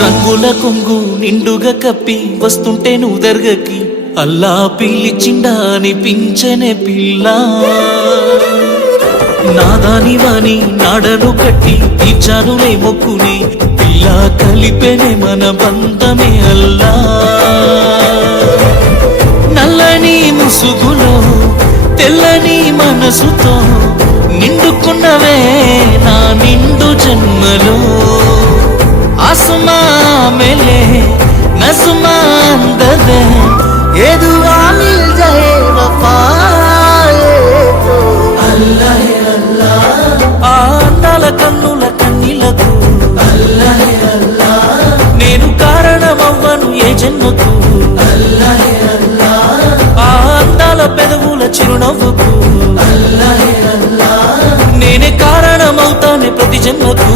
రంగుల కొంగు నిండుగా కప్పి వస్తుంటే నువ్వు దర్గకి అల్లా పిలిచిండా అనిపించనే పిల్ల నాదాని వాని నాడను కట్టి తీర్చానులే మొక్కుని పిల్ల కలిపెనే మన బంధమే అల్లా నల్లని ముసుగులో తెల్లని మనసుతో నిండుకున్నవే నా నిండు జన్మలో आसमां मिले नज़्मा अंदर ये दुआ मिल जाए वफा तो अल्लाह अल्लाह अंदाల కన్నుల కన్నీలకు अल्लाह अल्लाह నేను కారణమవ్వను ఏ జన్మకు अल्लाह अल्लाह అందాల పెదవుల చిరునవ్వుకు अल्लाह अल्लाह నేనే కారణమవుతానే ప్రతి జన్మకు